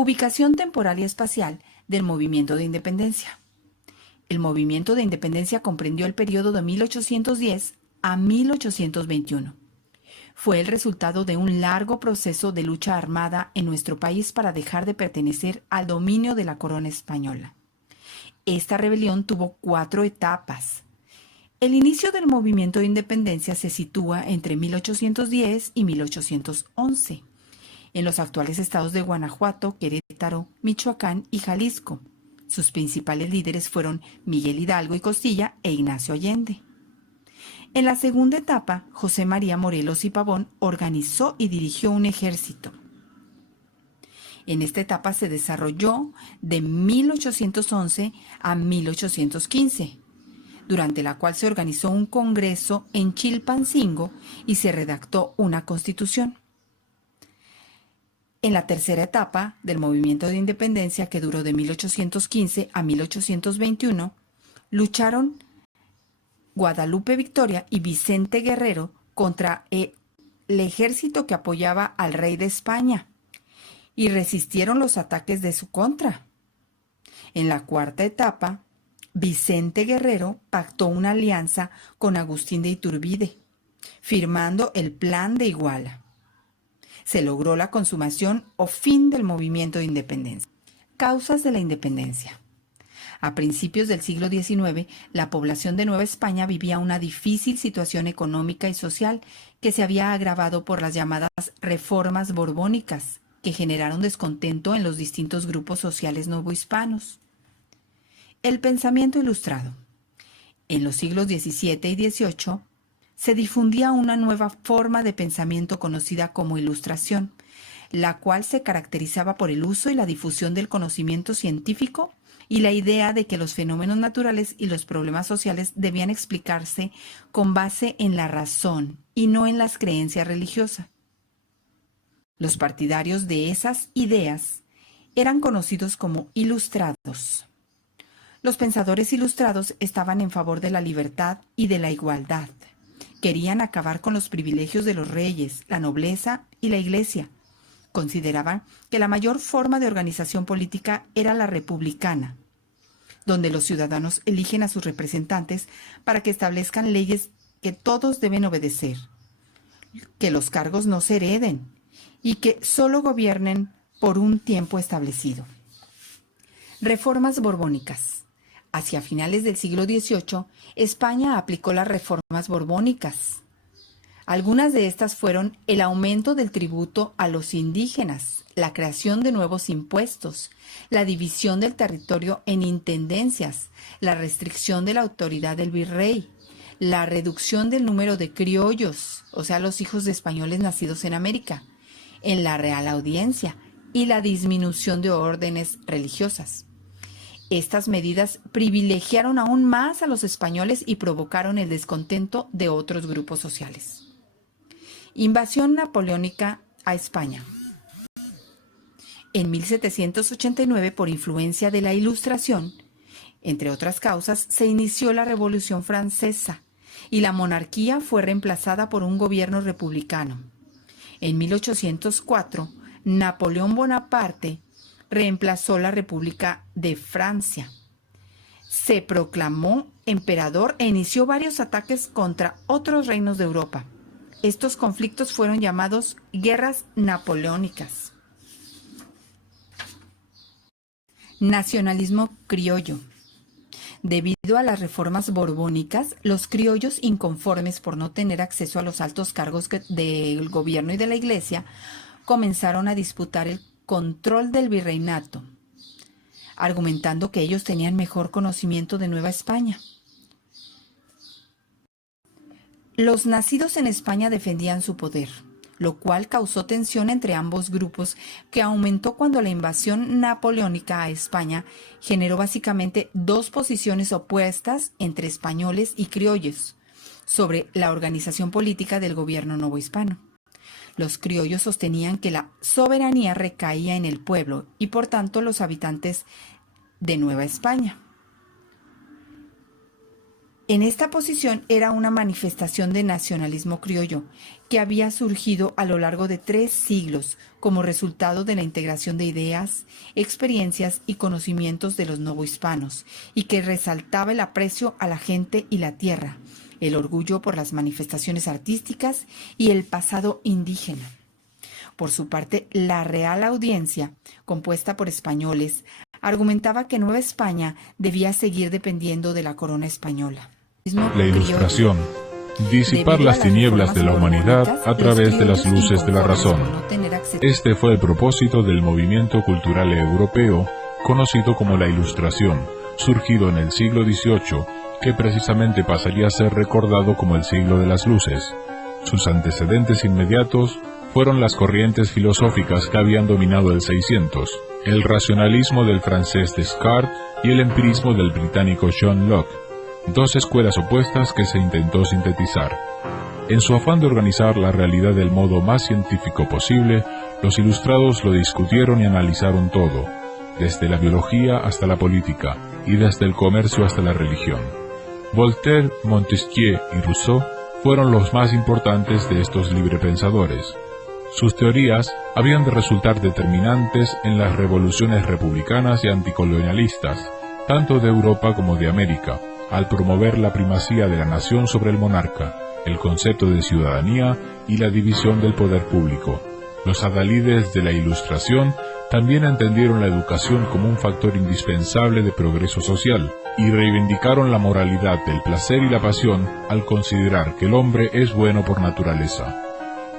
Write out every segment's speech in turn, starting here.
Ubicación temporal y espacial del movimiento de independencia. El movimiento de independencia comprendió el periodo de 1810 a 1821. Fue el resultado de un largo proceso de lucha armada en nuestro país para dejar de pertenecer al dominio de la corona española. Esta rebelión tuvo 4 etapas. El inicio del movimiento de independencia se sitúa entre 1810 y 1811, en los actuales estados de Guanajuato, Querétaro, Michoacán y Jalisco. Sus principales líderes fueron Miguel Hidalgo y Costilla e Ignacio Allende. En la segunda etapa, José María Morelos y Pavón organizó y dirigió un ejército. En esta etapa se desarrolló de 1811 a 1815, durante la cual se organizó un congreso en Chilpancingo y se redactó una constitución. En la tercera etapa del movimiento de independencia, que duró de 1815 a 1821, lucharon Guadalupe Victoria y Vicente Guerrero contra el ejército que apoyaba al rey de España y resistieron los ataques de su contra. En la cuarta etapa, Vicente Guerrero pactó una alianza con Agustín de Iturbide, firmando el Plan de Iguala. Se logró la consumación o fin del movimiento de independencia. Causas de la independencia. A principios del siglo XIX, la población de Nueva España vivía una difícil situación económica y social que se había agravado por las llamadas reformas borbónicas, que generaron descontento en los distintos grupos sociales novohispanos. El pensamiento ilustrado. En los siglos XVII y XVIII se difundía una nueva forma de pensamiento conocida como ilustración, la cual se caracterizaba por el uso y la difusión del conocimiento científico y la idea de que los fenómenos naturales y los problemas sociales debían explicarse con base en la razón y no en las creencias religiosas. Los partidarios de esas ideas eran conocidos como ilustrados. Los pensadores ilustrados estaban en favor de la libertad y de la igualdad. Querían acabar con los privilegios de los reyes, la nobleza y la iglesia. Consideraban que la mayor forma de organización política era la republicana, donde los ciudadanos eligen a sus representantes para que establezcan leyes que todos deben obedecer, que los cargos no se hereden y que solo gobiernen por un tiempo establecido. Reformas borbónicas. Hacia finales del siglo XVIII, España aplicó las reformas borbónicas. Algunas de estas fueron el aumento del tributo a los indígenas, la creación de nuevos impuestos, la división del territorio en intendencias, la restricción de la autoridad del virrey, la reducción del número de criollos, o sea, los hijos de españoles nacidos en América, en la Real Audiencia, y la disminución de órdenes religiosas. Estas medidas privilegiaron aún más a los españoles y provocaron el descontento de otros grupos sociales. Invasión napoleónica a España. En 1789, por influencia de la Ilustración, entre otras causas, se inició la Revolución Francesa y la monarquía fue reemplazada por un gobierno republicano. En 1804, Napoleón Bonaparte reemplazó la República de Francia. Se proclamó emperador e inició varios ataques contra otros reinos de Europa. Estos conflictos fueron llamados guerras napoleónicas. Nacionalismo criollo. Debido a las reformas borbónicas, los criollos, inconformes por no tener acceso a los altos cargos del gobierno y de la iglesia, comenzaron a disputar el control del virreinato, argumentando que ellos tenían mejor conocimiento de Nueva España. Los nacidos en España defendían su poder, lo cual causó tensión entre ambos grupos, que aumentó cuando la invasión napoleónica a España generó básicamente dos posiciones opuestas entre españoles y criollos sobre la organización política del gobierno novohispano. Los criollos sostenían que la soberanía recaía en el pueblo y por tanto los habitantes de Nueva España. En esta posición era una manifestación de nacionalismo criollo que había surgido a lo largo de 3 siglos como resultado de la integración de ideas, experiencias y conocimientos de los novohispanos y que resaltaba el aprecio a la gente y la tierra, el orgullo por las manifestaciones artísticas y el pasado indígena. Por su parte, la Real Audiencia, compuesta por españoles, argumentaba que Nueva España debía seguir dependiendo de la corona española. La Ilustración. Disipar las tinieblas de la humanidad a través de las luces de la razón. Este fue el propósito del movimiento cultural europeo, conocido como la Ilustración, surgido en el siglo XVIII, que precisamente pasaría a ser recordado como el siglo de las luces. Sus antecedentes inmediatos fueron las corrientes filosóficas que habían dominado el 600, el racionalismo del francés Descartes y el empirismo del británico John Locke, dos escuelas opuestas que se intentó sintetizar. En su afán de organizar la realidad del modo más científico posible, los ilustrados lo discutieron y analizaron todo, desde la biología hasta la política, y desde el comercio hasta la religión. Voltaire, Montesquieu y Rousseau fueron los más importantes de estos librepensadores. Sus teorías habían de resultar determinantes en las revoluciones republicanas y anticolonialistas, tanto de Europa como de América, al promover la primacía de la nación sobre el monarca, el concepto de ciudadanía y la división del poder público. Los adalides de la Ilustración también entendieron la educación como un factor indispensable de progreso social, y reivindicaron la moralidad del placer y la pasión al considerar que el hombre es bueno por naturaleza.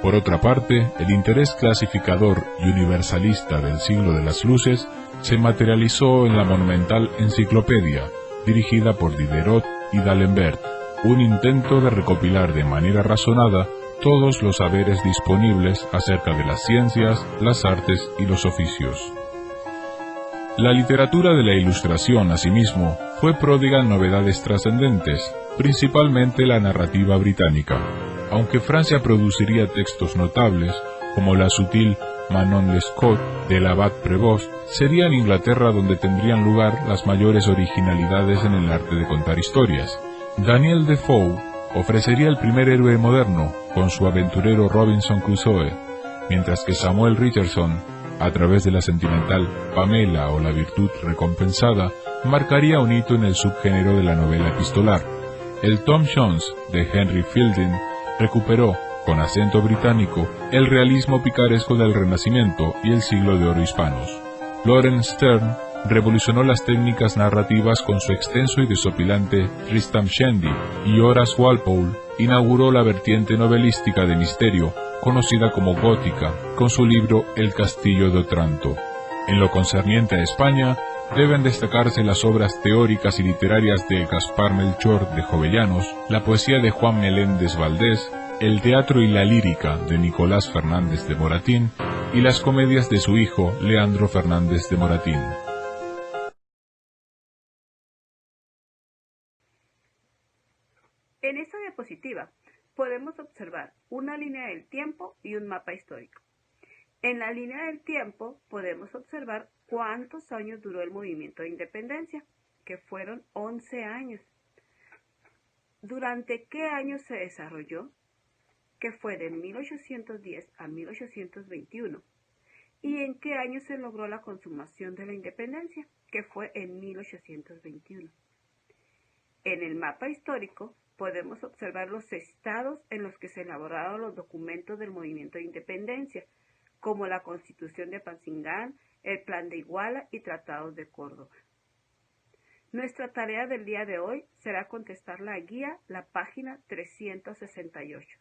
Por otra parte, el interés clasificador y universalista del siglo de las luces se materializó en la monumental Enciclopedia, dirigida por Diderot y D'Alembert, un intento de recopilar de manera razonada todos los saberes disponibles acerca de las ciencias, las artes y los oficios. La literatura de la Ilustración, asimismo, fue pródiga en novedades trascendentes, principalmente la narrativa británica. Aunque Francia produciría textos notables, como la sutil Manon Lescaut del abad Prévost, sería en Inglaterra donde tendrían lugar las mayores originalidades en el arte de contar historias. Daniel Defoe ofrecería el primer héroe moderno, con su aventurero Robinson Crusoe, mientras que Samuel Richardson, a través de la sentimental Pamela o la virtud recompensada, marcaría un hito en el subgénero de la novela epistolar. El Tom Jones de Henry Fielding recuperó, con acento británico, el realismo picaresco del Renacimiento y el siglo de oro hispanos. Laurence Sterne revolucionó las técnicas narrativas con su extenso y desopilante Tristram Shandy, y Horace Walpole inauguró la vertiente novelística de misterio, conocida como gótica, con su libro El Castillo de Otranto. En lo concerniente a España, deben destacarse las obras teóricas y literarias de Gaspar Melchor de Jovellanos, la poesía de Juan Meléndez Valdés, el teatro y la lírica de Nicolás Fernández de Moratín y las comedias de su hijo Leandro Fernández de Moratín. En esta diapositiva podemos observar una línea del tiempo y un mapa histórico. En la línea del tiempo podemos observar cuántos años duró el movimiento de independencia, que fueron 11 años. ¿Durante qué años se desarrolló? Que fue de 1810 a 1821. ¿Y en qué año se logró la consumación de la independencia? Que fue en 1821. En el mapa histórico podemos observar los estados en los que se elaboraron los documentos del movimiento de independencia, como la Constitución de Pancingán, el Plan de Iguala y Tratados de Córdoba. Nuestra tarea del día de hoy será contestar la guía, la página 368.